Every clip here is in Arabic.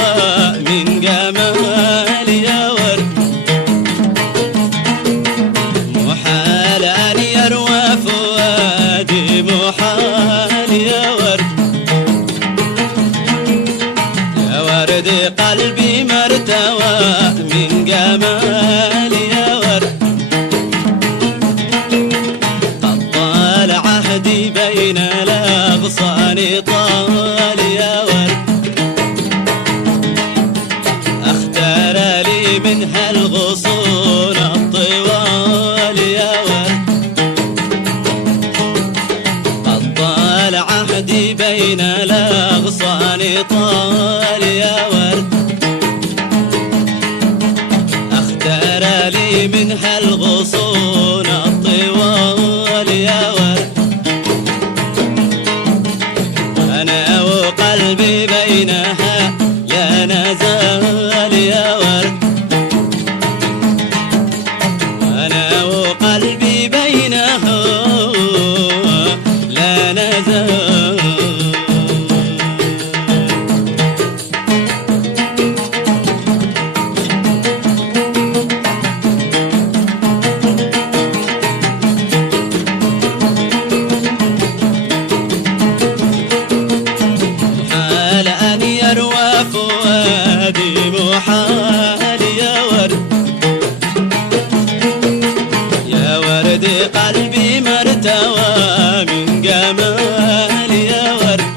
ارتوى من جمال يا ورد. محال أن يروى فؤادي محال يا ورد. يا ورد قلبي ما ارتوى من جمال يا ورد. قد طال عهدي بين الأغصان طال يا ورد. اختار لي منها الغصون الطوال يا ورد. قد طال عهدي بين الأغصان طال يا ورد. اختار لي منها الغصون الطوال يا ورد. أنا وقلبي بينها لا نزال يا ورد. أنا وقلبي بينها لا نزال. محال أن يروى فؤادي محال يا ورد. يا ورد قلبي ما ارتوى من جمال يا ورد.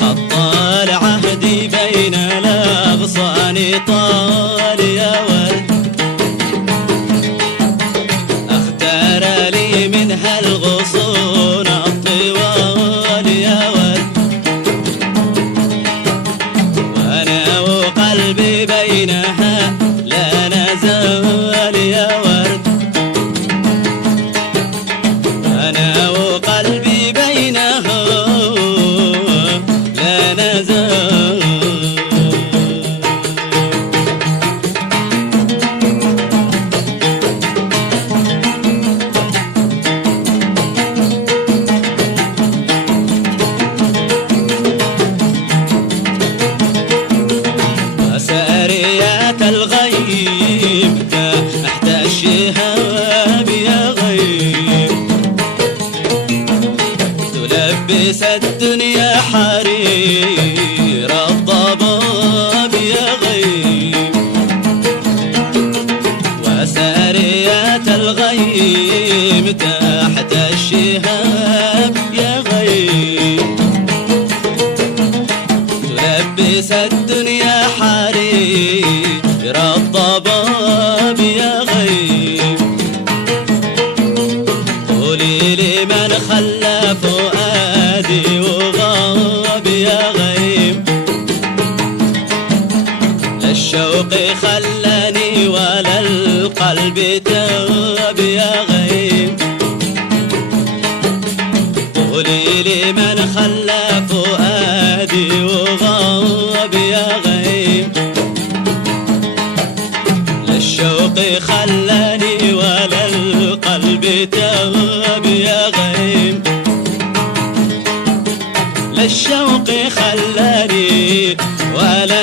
قد طال عهدي بين الأغصان طال يا ورد. اختار لي منها الغصون الطوال يا ورد. وانا وقلبي بينها لا نزال يا ورد. انا وقلبي بينها لا نزال. وساريات الغيم تحت الشهاب يا غيم. تلبس الدنيا حرير الضباب يا غيم. وساريات الغيم تحت الشهاب يا غيم. تلبس الدنيا حرير الضباب يا غيم. قولي لمن خلى فؤادي وغاب يا غيم. لا الشوق خلاني ولا القلب تاب يا غيم. قولي لمن خلى فؤادي وغاب يا غيم. لا الشوق خلاني ولا القلب تاب يا غيم. لا الشوق خلاني ولا